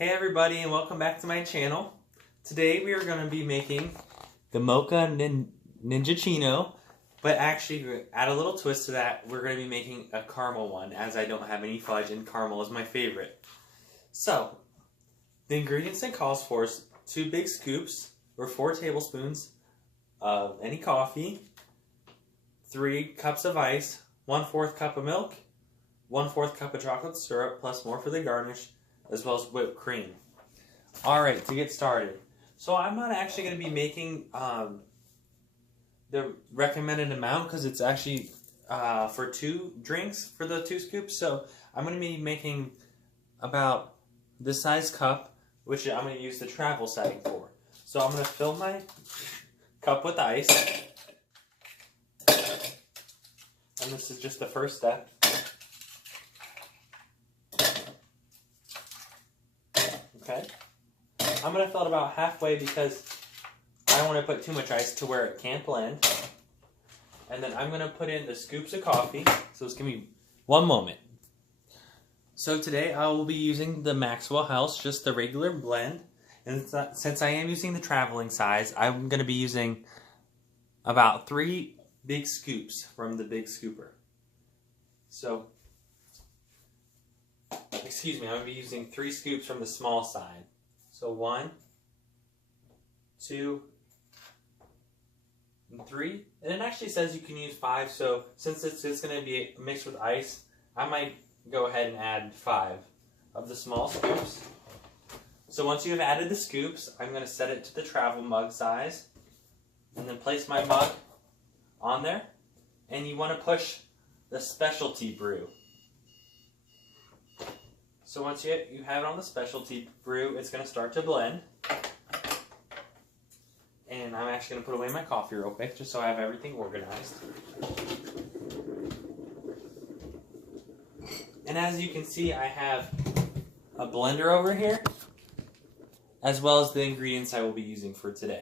Hey everybody, and welcome back to my channel. Today we are going to be making the Mocha Ninjaccino, but actually add a little twist to that. We're going to be making a caramel one, as I don't have any fudge and caramel is my favorite. So, the ingredients it calls for is 2 big scoops or 4 tablespoons of any coffee, 3 cups of ice, 1/4 cup of milk, 1/4 cup of chocolate syrup, plus more for the garnish, as well as whipped cream. Alright, to get started. So I'm not actually going to be making the recommended amount because it's actually for 2 drinks for the 2 scoops. So I'm going to be making about this size cup, which I'm going to use the travel setting for. So I'm going to fill my cup with ice. And this is just the first step. Okay. I'm going to fill it about halfway because I don't want to put too much ice to where it can't blend. And then I'm going to put in the scoops of coffee. So just give me one moment. So today I will be using the Maxwell House, just the regular blend. And since I am using the traveling size, I'm going to be using about 3 big scoops from the big scooper. So, excuse me, I'm going to be using 3 scoops from the small side. So 1, 2, and 3. And it actually says you can use 5, so since it's just going to be mixed with ice, I might go ahead and add 5 of the small scoops. So once you have added the scoops, I'm going to set it to the travel mug size. And then place my mug on there. And you want to push the specialty brew. So once you have it on the specialty brew, it's going to start to blend. And I'm actually going to put away my coffee real quick, just so I have everything organized. And as you can see, I have a blender over here, as well as the ingredients I will be using for today.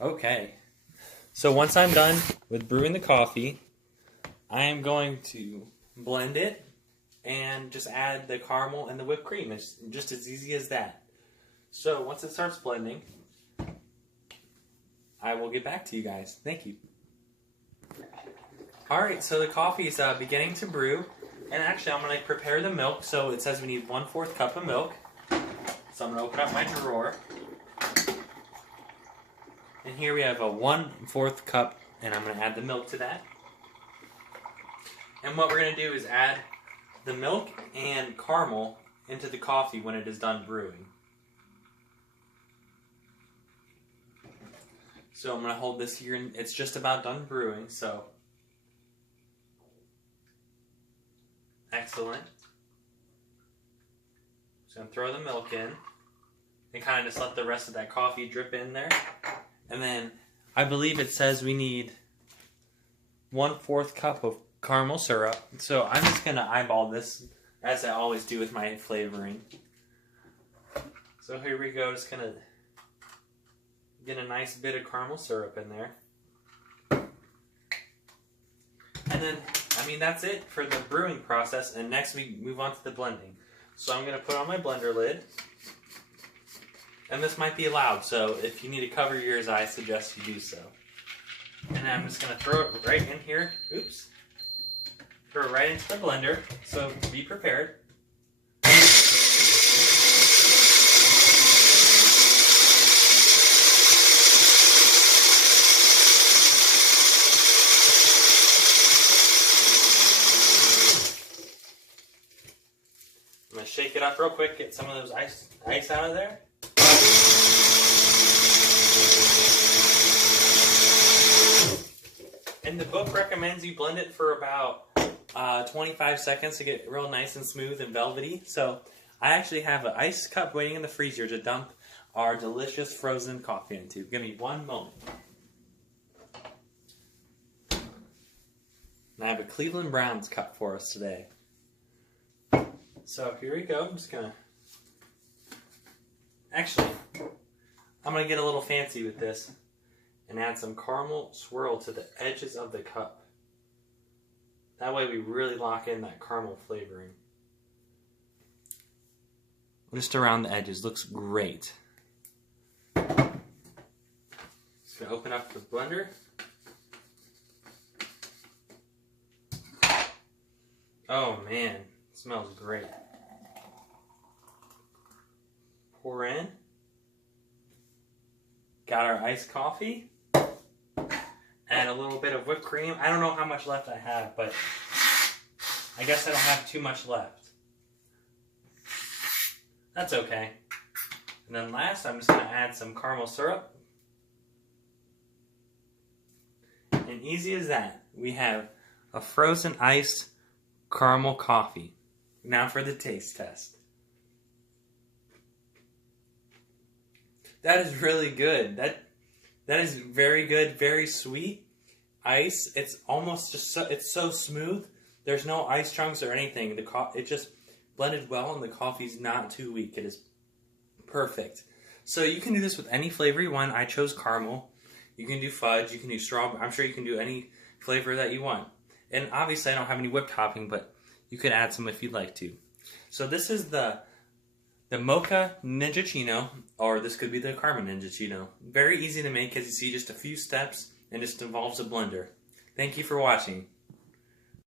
Okay, so once I'm done with brewing the coffee, I am going to blend it and just add the caramel and the whipped cream. It's just as easy as that. So once it starts blending, I will get back to you guys. Thank you. Alright, so the coffee is beginning to brew. And actually I'm going to prepare the milk. So it says we need 1/4 cup of milk. So I'm going to open up my drawer. And here we have a 1/4 cup, and I'm going to add the milk to that. And what we're going to do is add the milk and caramel into the coffee when it is done brewing. So I'm going to hold this here, and it's just about done brewing, so excellent. Just going to throw the milk in and kind of just let the rest of that coffee drip in there. And then I believe it says we need 1/4 cup of caramel syrup. So I'm just going to eyeball this as I always do with my flavoring. So here we go, just going to get a nice bit of caramel syrup in there. And then, I mean, that's it for the brewing process. And next we move on to the blending. So I'm going to put on my blender lid. And this might be loud, so if you need to cover your ears, I suggest you do so. And then I'm just going to throw it right in here. Oops. Throw it right into the blender, so be prepared. I'm going to shake it up real quick, get some of those ice out of there. And the book recommends you blend it for about 25 seconds to get real nice and smooth and velvety. So I actually have an ice cup waiting in the freezer to dump our delicious frozen coffee into. Give me one moment. And I have a Cleveland Browns cup for us today. So here we go. I'm just going to... Actually, I'm going to get a little fancy with this and add some caramel swirl to the edges of the cup. That way we really lock in that caramel flavoring. just around the edges. Looks great. Just gonna open up the blender. Oh man, it smells great. Pour in. Got our iced coffee. Add a little bit of whipped cream. I don't know how much left I have, but I guess I don't have too much left. That's okay. And then last, I'm just going to add some caramel syrup. And easy as that, we have a frozen iced caramel coffee. Now for the taste test. That is really good. That is very good, very sweet. Ice, it's almost just so, it's so smooth. There's no ice chunks or anything. It just blended well, and the coffee's not too weak. It is perfect. So you can do this with any flavor you want. I chose caramel. You can do fudge. You can do strawberry. I'm sure you can do any flavor that you want. And obviously, I don't have any whipped topping, but you could add some if you'd like to. So this is the Mocha Ninjaccino, or this could be the Caramel Ninjaccino. Very easy to make, as you see, just a few steps, and just involves a blender. Thank you for watching.